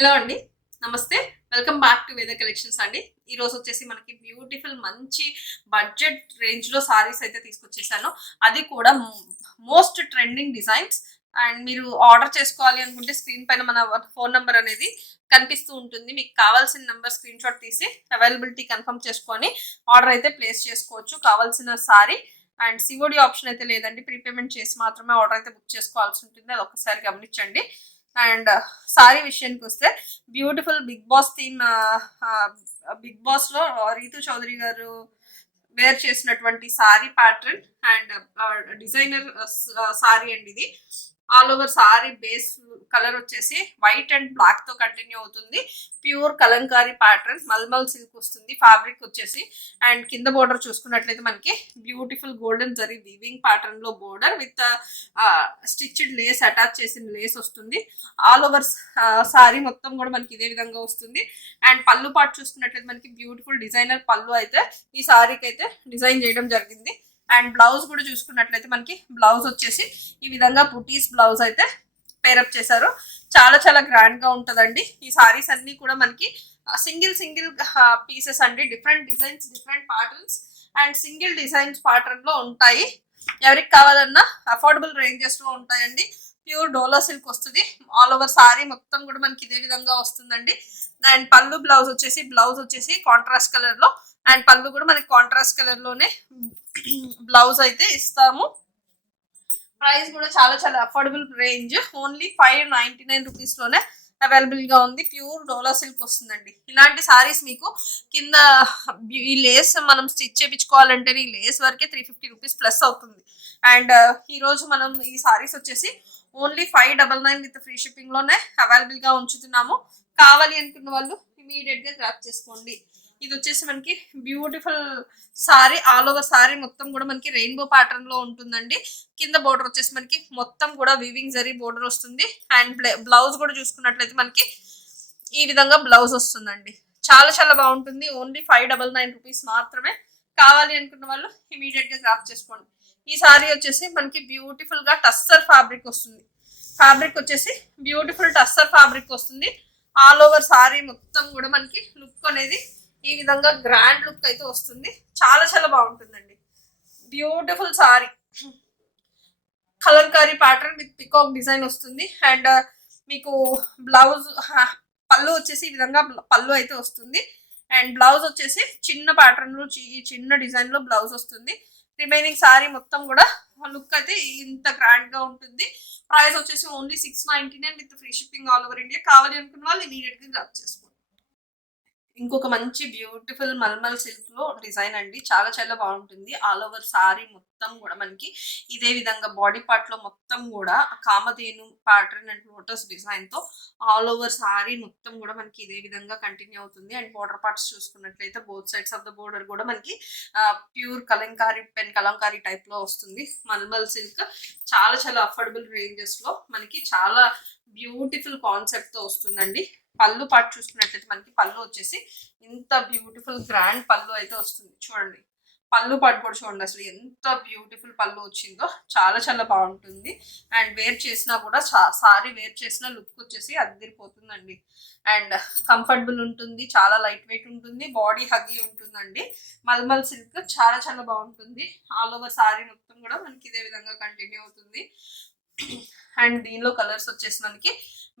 Hello అండి. నమస్తే. Welcome back to Veda collections అండి. ఈ రోజు వచ్చేసి మనకి బ్యూటిఫుల్ మంచి బడ్జెట్ రేంజ్లో సారీస్ అయితే తీసుకొచ్చేసాను. అది కూడా మోస్ట్ ట్రెండింగ్ డిజైన్స్ అండ్ మీరు ఆర్డర్ చేసుకోవాలి అనుకుంటే స్క్రీన్ పైన మన ఫోన్ నెంబర్ అనేది కనిపిస్తూ ఉంటుంది. మీకు కావాల్సిన నెంబర్ స్క్రీన్ షాట్ తీసి అవైలబిలిటీ కన్ఫర్మ్ చేసుకొని ఆర్డర్ అయితే ప్లేస్ చేసుకోవచ్చు. కావాల్సిన సారీ అండ్ సిఓడి ఆప్షన్ అయితే లేదండి. ప్రీపేమెంట్ చేసి మాత్రమే ఆర్డర్ అయితే బుక్ చేసుకోవాల్సి ఉంటుంది. అది ఒకసారి గమనించండి. అండ్ సారీ విషయానికి వస్తే beautiful Bigg Boss theme Bigg బాస్లో రీతు చౌదరి గారు వేర్ చేసినటువంటి sari pattern and designer sari అండి ఇది. All over sari base colour వచ్చేసి వైట్ అండ్ బ్లాక్తో కంటిన్యూ అవుతుంది. Pure Kalamkari pattern mulmul silk వస్తుంది. ఫ్యాబ్రిక్ వచ్చేసి అండ్ కింద బోర్డర్ చూసుకున్నట్లయితే మనకి బ్యూటిఫుల్ గోల్డెన్ జరీ వీవింగ్ ప్యాటర్న్లో border with stitched lace attach చేసిన లేస్ వస్తుంది. ఆల్ ఓవర్ సారీ మొత్తం కూడా మనకి ఇదే విధంగా వస్తుంది. అండ్ పళ్ళు పాటు చూసుకున్నట్లయితే మనకి బ్యూటిఫుల్ డిజైనర్ పళ్ళు అయితే ఈ సారీకి అయితే డిజైన్ చేయడం జరిగింది. అండ్ బ్లౌజ్ కూడా చూసుకున్నట్లయితే మనకి బ్లౌజ్ వచ్చేసి ఈ విధంగా బుటీస్ బ్లౌజ్ అయితే పేరప్ చేశారు. చాలా చాలా గ్రాండ్గా ఉంటదండి. ఈ సారీస్ అన్ని కూడా మనకి సింగిల్ సింగిల్ పీసెస్ అండి. Different designs different patterns and single designs ప్యాటర్న్లో ఉంటాయి. ఎవరికి కావాలన్నా అఫోర్డబుల్ రేంజెస్లో ఉంటాయండి. ప్యూర్ డోలా సిల్క్ వస్తుంది. ఆల్ ఓవర్ సారీ మొత్తం కూడా మనకి ఇదే విధంగా వస్తుందండి. అండ్ పళ్ళు బ్లౌజ్ వచ్చేసి బ్లౌజ్ వచ్చేసి కాంట్రాస్ట్ కలర్లో అండ్ పళ్ళు కూడా మనకి కాంట్రాస్ట్ కలర్లోనే బ్లౌజ్ అయితే ఇస్తాము. ప్రైస్ కూడా చాలా చాలా affordable range. Only five ninety nine రూపీస్లోనే అవైలబుల్గా ఉంది. ప్యూర్ డోలా సిల్క్ వస్తుందండి. ఇలాంటి సారీస్ మీకు కింద ఈ లేస్ మనం స్టిచ్ చేయించుకోవాలంటే ఈ లేస్ వరకే త్రీ ఫిఫ్టీ రూపీస్ ప్లస్ అవుతుంది. అండ్ ఈ రోజు మనం ఈ సారీస్ వచ్చేసి only five double nine with free షిప్పింగ్లోనే అవైలబుల్గా ఉంచుతున్నాము. కావాలి అనుకున్న వాళ్ళు ఇమీడియట్గా గ్రాప్ చేసుకోండి. ఇది వచ్చేసి మనకి beautiful sari all over sari మొత్తం కూడా మనకి రెయిన్బో ప్యాటర్న్లో ఉంటుందండి. కింద బోర్డర్ వచ్చేసి మనకి మొత్తం కూడా వివింగ్ జరీ బోర్డర్ వస్తుంది. అండ్ బ్లౌజ్ కూడా చూసుకున్నట్లయితే మనకి ఈ విధంగా బ్లౌజ్ వస్తుందండి. చాలా చాలా బాగుంటుంది. Only five double nine rupees మాత్రమే. కావాలి అనుకున్న వాళ్ళు ఇమీడియట్గా గ్రాప్ చేసుకోండి. ఈ సారీ వచ్చేసి మనకి బ్యూటిఫుల్గా టస్సర్ ఫ్యాబ్రిక్ వస్తుంది. ఫ్యాబ్రిక్ వచ్చేసి బ్యూటిఫుల్ టస్సర్ ఫ్యాబ్రిక్ వస్తుంది. ఆల్ ఓవర్ సారీ మొత్తం కూడా మనకి లుక్ అనేది ఈ విధంగా గ్రాండ్ లుక్ అయితే వస్తుంది. చాలా చాలా బాగుంటుందండి. Beautiful sari Kalamkari pattern with peacock design వస్తుంది. అండ్ uh, మీకు బ్లౌజ్ పళ్ళు వచ్చేసి ఈ విధంగా పళ్ళు అయితే వస్తుంది. అండ్ బ్లౌజ్ వచ్చేసి చిన్న ప్యాటర్న్లో చిన్న డిజైన్లో బ్లౌజ్ వస్తుంది. రిమైనింగ్ సారీ మొత్తం కూడా లుక్ అయితే ఇంత గ్రాండ్గా ఉంటుంది. ప్రైస్ వచ్చేసి only six ninety nine with free shipping all over India కావాలి అనుకున్న వాళ్ళు ఇమీడియట్గా గ్రాప్ చేసుకోండి ఇంకొక మంచి బ్యూటిఫుల్ మల్మల్ సిల్క్లో డిజైన్ అండి. చాలా చాలా బాగుంటుంది. ఆల్ ఓవర్ సారీ మొత్తం కూడా మనకి ఇదే విధంగా బాడీ పార్ట్లో మొత్తం కూడా కామధేను ప్యాటర్న్ అండ్ లోటస్ డిజైన్తో ఆల్ ఓవర్ సారీ మొత్తం కూడా మనకి ఇదే విధంగా కంటిన్యూ అవుతుంది. అండ్ బోర్డర్ పార్ట్స్ చూసుకున్నట్లయితే both sides of the border కూడా మనకి ప్యూర్ కలంకారీ పెన్ కలంకారీ టైప్లో వస్తుంది. మల్మల్ సిల్క్ చాలా చాలా అఫోర్డబుల్ రేంజెస్లో మనకి చాలా బ్యూటిఫుల్ కాన్సెప్ట్తో వస్తుందండి. పళ్ళు పాటు చూసుకున్నట్లయితే మనకి పళ్ళు వచ్చేసి ఇంత బ్యూటిఫుల్ గ్రాండ్ పళ్ళు అయితే వస్తుంది. చూడండి. పళ్ళు పాటు కూడా చూడండి అసలు ఎంత బ్యూటిఫుల్ పళ్ళు వచ్చిందో. చాలా చాలా బాగుంటుంది. అండ్ వేర్ చేసినా కూడా సారీ వేర్ చేసిన లుక్ వచ్చేసి అదిరిపోతుందండి. అండ్ కంఫర్టబుల్ ఉంటుంది. చాలా లైట్ వెయిట్ ఉంటుంది. బాడీ హగ్గి ఉంటుందండి. మల్మల్ సిల్క్ చాలా చాలా బాగుంటుంది. ఆల్ ఓవర్ సారీ మొత్తం కూడా మనకి ఇదే విధంగా కంటిన్యూ అవుతుంది. అండ్ దీనిలో కలర్స్ వచ్చేసి మనకి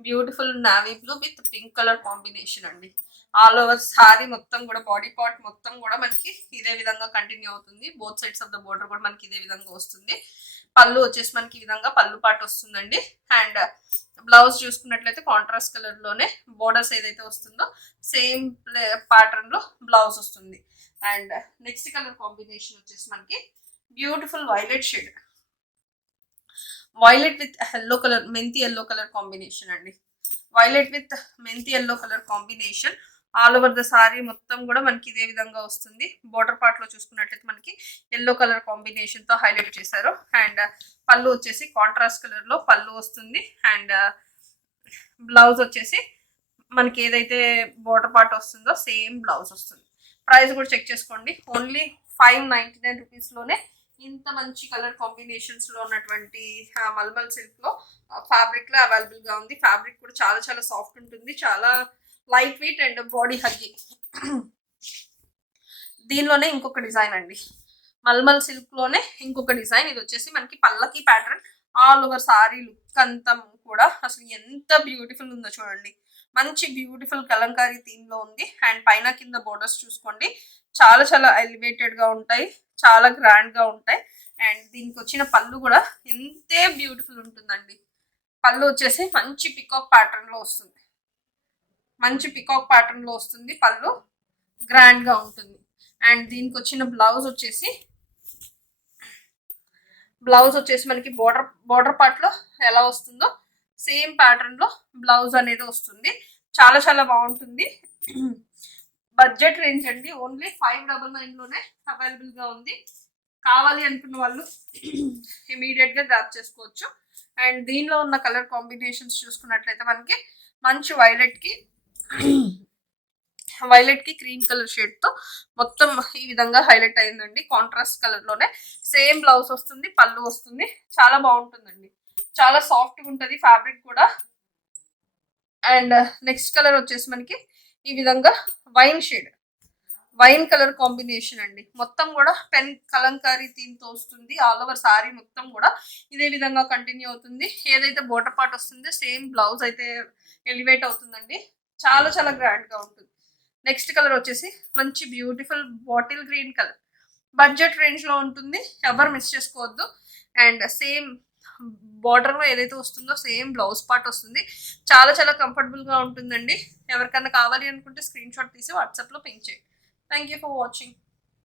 beautiful navy blue with pink colour combination అండి. ఆల్ ఓవర్ సారీ మొత్తం కూడా బాడీ పార్ట్ మొత్తం కూడా మనకి ఇదే విధంగా కంటిన్యూ అవుతుంది. Both sides of the border కూడా మనకి ఇదే విధంగా వస్తుంది. పళ్ళు వచ్చేసి మనకి ఈ విధంగా పళ్ళు పాటు వస్తుందండి. అండ్ బ్లౌజ్ చూసుకున్నట్లయితే కాంట్రాస్ట్ కలర్లోనే బోర్డర్స్ ఏదైతే వస్తుందో సేమ్ ప్యాటర్న్లో బ్లౌజ్ వస్తుంది. అండ్ నెక్స్ట్ కలర్ కాంబినేషన్ వచ్చేసి మనకి beautiful violet shade violet with yellow colour methi yellow colour combination అండి. Violet with methi yellow colour combination all over the sari మొత్తం కూడా మనకి ఇదే విధంగా వస్తుంది. బోర్డర్ పార్ట్లో చూసుకున్నట్లయితే మనకి ఎల్లో కలర్ కాంబినేషన్తో హైలైట్ చేశారు. అండ్ పళ్ళు వచ్చేసి కాంట్రాస్ట్ కలర్లో పళ్ళు వస్తుంది. అండ్ బ్లౌజ్ వచ్చేసి మనకి ఏదైతే బోర్డర్ పార్ట్ వస్తుందో సేమ్ బ్లౌజ్ వస్తుంది. ప్రైస్ కూడా చెక్ చేసుకోండి. ఓన్లీ ఫైవ్ నైన్టీ నైన్ రూపీస్లోనే ఇంత మంచి కలర్ కాంబినేషన్స్లో ఉన్నటువంటి మల్మల్ సిల్క్లో ఫ్యాబ్రిక్లో అవైలబుల్గా ఉంది. ఫ్యాబ్రిక్ కూడా చాలా చాలా సాఫ్ట్ ఉంటుంది. చాలా light weight and body huggy దీనిలోనే ఇంకొక డిజైన్ అండి. మల్మల్ సిల్క్లోనే ఇంకొక డిజైన్ ఇది వచ్చేసి మనకి పల్లకి pattern all over sari look అంతా కూడా అసలు ఎంత బ్యూటిఫుల్ ఉందో చూడండి. మంచి బ్యూటిఫుల్ కలంకారీ థీమ్లో ఉంది. అండ్ పైన కింద బోర్డర్స్ చూసుకోండి. చాలా చాలా ఎలివేటెడ్గా ఉంటాయి చాలా గ్రాండ్గా ఉంటాయి. అండ్ దీనికి వచ్చిన పళ్ళు కూడా ఎంతే బ్యూటిఫుల్ ఉంటుందండి. పళ్ళు వచ్చేసి మంచి పికాక్ ప్యాటర్న్లో వస్తుంది. మంచి పికాక్ ప్యాటర్న్లో వస్తుంది పళ్ళు గ్రాండ్గా ఉంటుంది. అండ్ దీనికి వచ్చిన బ్లౌజ్ వచ్చేసి బ్లౌజ్ వచ్చేసి మనకి బోర్డర్ బోర్డర్ పార్ట్లో ఎలా వస్తుందో సేమ్ ప్యాటర్న్లో బ్లౌజ్ అనేది వస్తుంది. చాలా చాలా బాగుంటుంది. బడ్జెట్ రేంజ్ అండి. ఓన్లీ ఫైవ్ డబల్ నైన్లోనే అవైలబుల్గా ఉంది. కావాలి అనుకున్న వాళ్ళు ఇమీడియట్గా డ్రాప్ గ్రాప్ చేసుకోవచ్చు. అండ్ దీనిలో ఉన్న కలర్ కాంబినేషన్స్ చూసుకున్నట్లయితే మనకి మంచి వైలెట్కి వైలెట్కి క్రీమ్ కలర్ షేడ్తో మొత్తం ఈ విధంగా హైలైట్ అయిందండి. కాంట్రాస్ట్ కలర్లోనే సేమ్ బ్లౌజ్ వస్తుంది పళ్ళు వస్తుంది. చాలా బాగుంటుందండి. చాలా సాఫ్ట్గా ఉంటుంది ఫ్యాబ్రిక్ కూడా. అండ్ నెక్స్ట్ కలర్ వచ్చేసి మనకి ఈ విధంగా wine shade. Wine colour combination అండి. మొత్తం కూడా పెన్ కలంకారీ థీమ్ వస్తుంది. ఆల్ ఓవర్ సారీ మొత్తం కూడా ఇదే విధంగా కంటిన్యూ అవుతుంది. ఏదైతే బోటర్ పార్ట్ వస్తుందో సేమ్ బ్లౌజ్ అయితే ఎలివేట్ అవుతుందండి. చాలా చాలా గ్రాండ్గా ఉంటుంది. నెక్స్ట్ కలర్ వచ్చేసి మంచి beautiful bottle green colour. Budget రేంజ్లో ఉంటుంది. ఎవరు మిస్ చేసుకోవద్దు. అండ్ సేమ్ బార్డర్ ఏదైతే వస్తుందో సేమ్ బ్లౌజ్ పార్ట్ వస్తుంది. చాలా చాలా కంఫర్టబుల్గా ఉంటుందండి. ఎవరికన్నా కావాలి అనుకుంటే స్క్రీన్ షాట్ తీసి వాట్సాప్లో పింక్ చేయండి. Thank you for watching